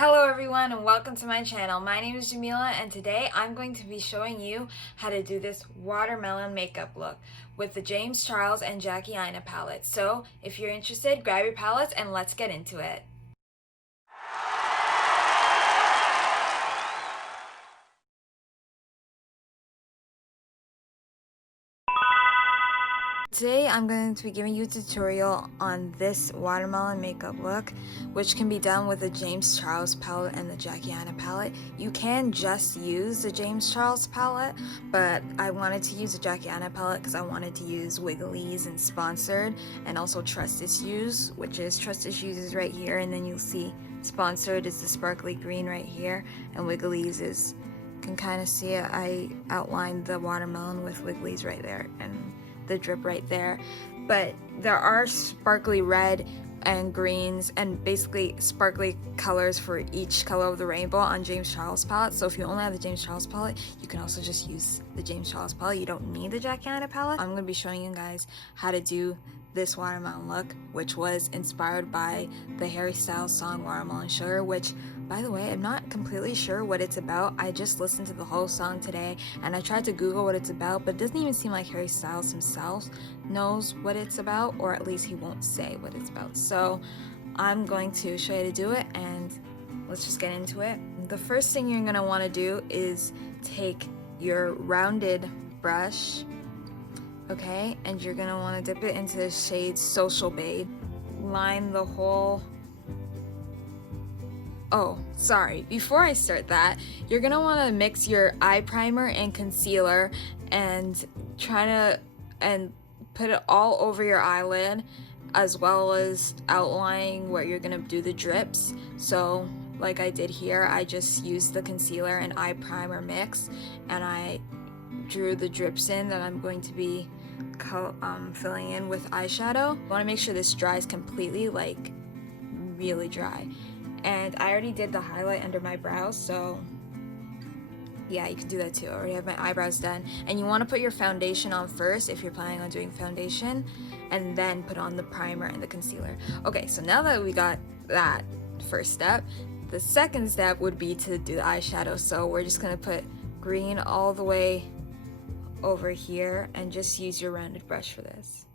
Hello everyone and welcome to my channel. My name is Jamilah and today I'm going to be showing you how to do this watermelon makeup look with the James Charles and Aina palette. So if you're interested, grab your palettes and let's get into it. Today I'm going to be giving you a tutorial on this watermelon makeup look, which can be done with the James Charles palette and the Aina palette. You can just use the James Charles palette, but I wanted to use the Aina palette because I wanted to use Wigglies and Sponsored, and also Trust Issues, which is Trust Issues is right here, and then you'll see Sponsored is the sparkly green right here, and Wigglies is, can kind of see it, I outlined the watermelon with Wigglies right there, and the drip right there. But there are sparkly red and greens and basically sparkly colors for each color of the rainbow on James Charles palette. So if you only have the James Charles palette, you can also just use the James Charles palette. You don't need the Aina palette. I'm going to be showing you guys how to do this watermelon look, which was inspired by the Harry Styles song Watermelon Sugar, which, by the way, I'm not completely sure what it's about. I just listened to the whole song today and I tried to Google what it's about, but it doesn't even seem like Harry Styles himself knows what it's about, or at least he won't say what it's about. So I'm going to show you how to do it and let's just get into it. The first thing you're going to want to do is take your rounded brush, okay, and you're gonna want to dip it into the shade Social Babe. Line the whole... Oh, sorry, before I start that, you're gonna want to mix your eye primer and concealer and put it all over your eyelid, as well as outlining where you're gonna do the drips. So like I did here, I just used the concealer and eye primer mix and I drew the drips in that I'm going to be filling in with eyeshadow. I want to make sure this dries completely, like really dry. And I already did the highlight under my brows, so yeah, you can do that too. I already have my eyebrows done. And you want to put your foundation on first if you're planning on doing foundation, and then put on the primer and the concealer. Okay, so now that we got that first step, the second step would be to do the eyeshadow. So we're just gonna put green all the way over here and just use your rounded brush for this.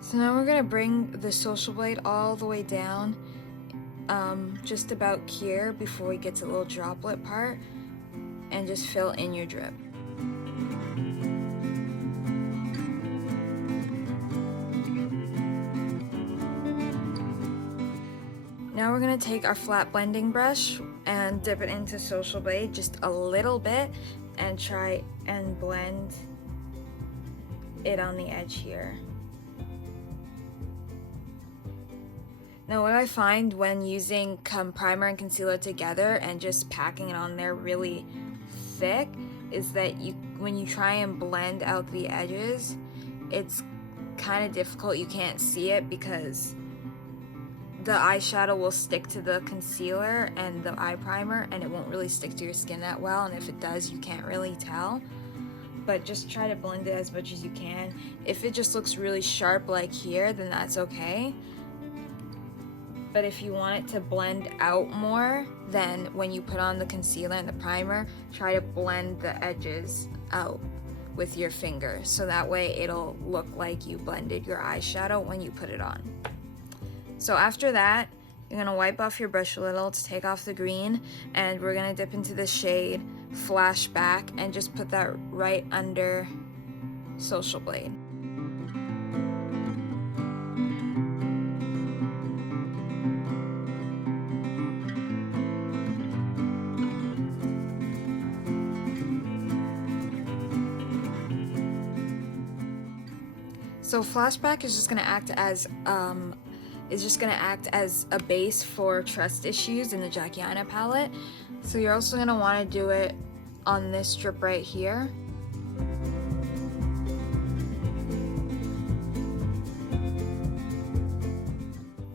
So now we're gonna bring the Social Blade all the way down, just about here before we get to the little droplet part, and just fill in your drip. Now we're going to take our flat blending brush and dip it into Social Blade just a little bit and try and blend it on the edge here. Now what I find when using primer and concealer together and just packing it on there really thick is that when you try and blend out the edges, it's kind of difficult. You can't see it because the eyeshadow will stick to the concealer and the eye primer and it won't really stick to your skin that well, and if it does, you can't really tell. But just try to blend it as much as you can. If it just looks really sharp like here, then that's okay. But if you want it to blend out more, then when you put on the concealer and the primer, try to blend the edges out with your finger, so that way it'll look like you blended your eyeshadow when you put it on. So after that, you're going to wipe off your brush a little to take off the green, and we're going to dip into the shade Flashback and just put that right under Social Blade. So Flashback is just going to act as a base for Trust Issues in the Aina palette. So you're also going to want to do it on this strip right here.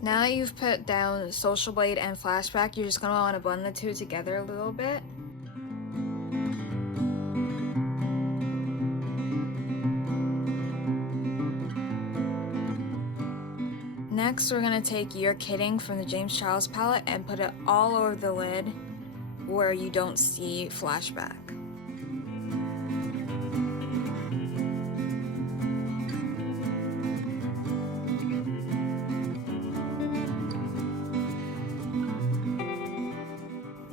Now that you've put down Social Blade and Flashback, you're just going to want to blend the two together a little bit. Next, we're going to take your kitting from the James Charles palette and put it all over the lid where you don't see flashback.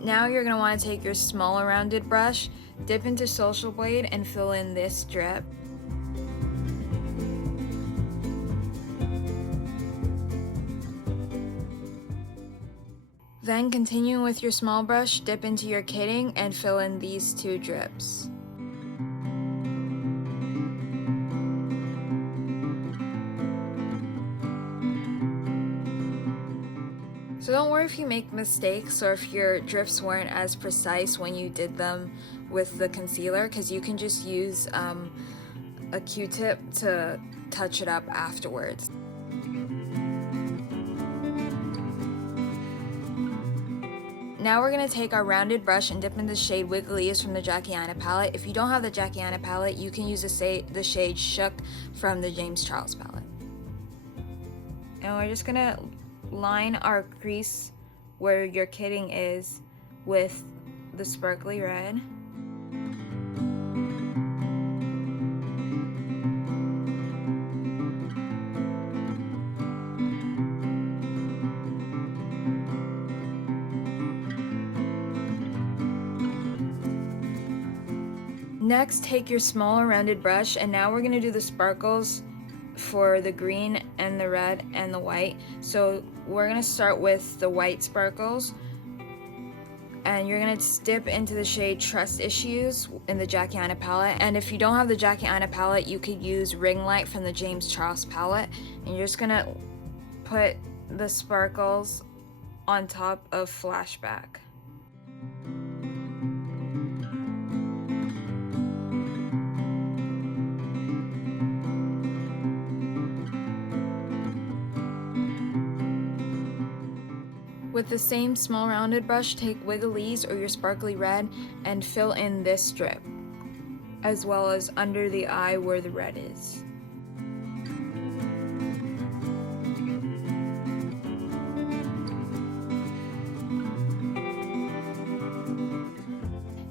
Now you're going to want to take your smaller rounded brush, dip into Social Blade, and fill in this drip. Then continuing with your small brush, dip into your kitting and fill in these two drips. So don't worry if you make mistakes or if your drifts weren't as precise when you did them with the concealer, because you can just use a Q-tip to touch it up afterwards. Now we're going to take our rounded brush and dip in the shade Wiggly's from the Aina palette. If you don't have the Aina palette, you can use the shade Shook from the James Charles palette. And we're just going to line our crease where your kitting is with the sparkly red. Next, take your smaller rounded brush, and now we're going to do the sparkles for the green and the red and the white. So we're going to start with the white sparkles, and you're going to dip into the shade Trust Issues in the Aina palette. And if you don't have the Aina palette, you could use Ring Light from the James Charles palette, and you're just going to put the sparkles on top of Flashback. With the same small rounded brush, take Wiggly's or your sparkly red and fill in this strip, as well as under the eye where the red is.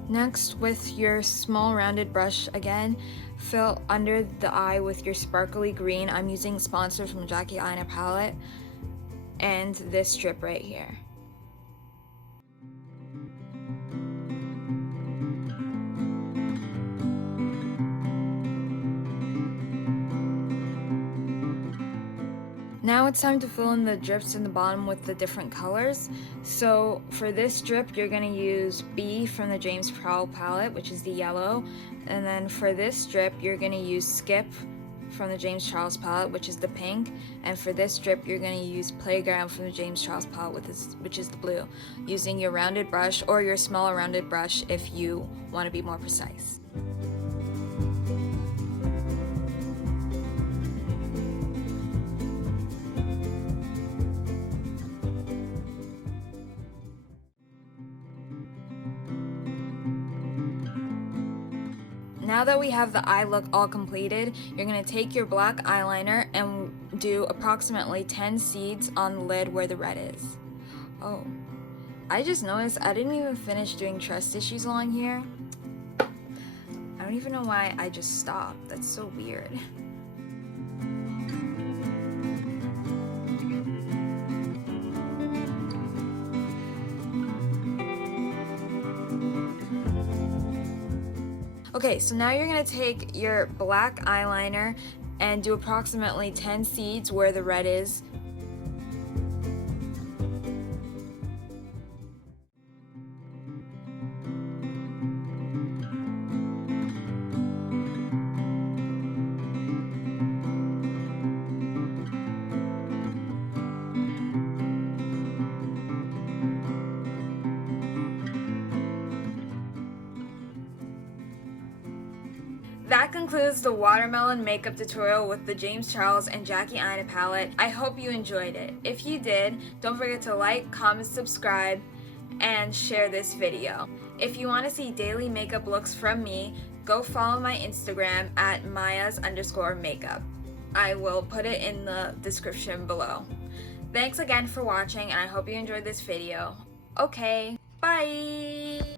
Next, with your small rounded brush again, fill under the eye with your sparkly green. I'm using Sponsor from Aina palette, and this strip right here. Now it's time to fill in the drips in the bottom with the different colors. So for this drip, you're going to use B from the James Charles palette, which is the yellow. And then for this strip, you're going to use Skip from the James Charles palette, which is the pink. And for this strip, you're going to use Playground from the James Charles palette, which is the blue, using your rounded brush or your smaller rounded brush if you want to be more precise. Now that we have the eye look all completed, you're going to take your black eyeliner and do approximately 10 seeds on the lid where the red is. Oh, I just noticed I didn't even finish doing Trust Issues along here. I don't even know why I just stopped. That's so weird. Okay, so now you're going to take your black eyeliner and do approximately 10 seeds where the red is. That concludes the watermelon makeup tutorial with the James Charles and Aina palette. I hope you enjoyed it. If you did, don't forget to like, comment, subscribe, and share this video. If you want to see daily makeup looks from me, go follow my Instagram at Mayas_makeup. I will put it in the description below. Thanks again for watching, and I hope you enjoyed this video. Okay, bye!